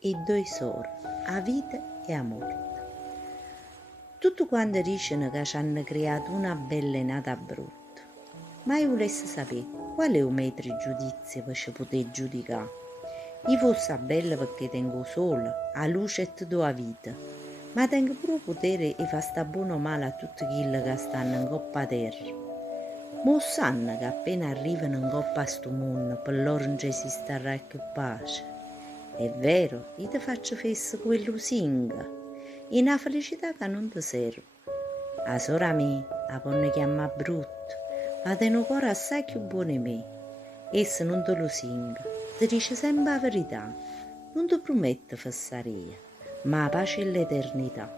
e due sore, a vita e a morte. Tutto quanto dicono che ci hanno creato una bella nata brutta, ma io volessi sapere qual è il metro giudizio per ci poter giudicare. Io fosse bella perché tengo sole, a luce e tua vita, ma tengo pure il potere e fa sta buono o male a tutti quelli che stanno in coppa terra. Mo sanno che appena arrivano in coppa a sto mondo, per loro non ci esisterà più pace. È vero, io ti faccio fesse quello singa, in una felicità che non ti serve. A sora mia, la ponne chiama brutto, ma tiene un cuore assai più buono di me. Essa non te lo singa, ti dice sempre la verità, non ti promette fesseria, ma la pace e l'eternità.